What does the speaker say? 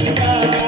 Yeah.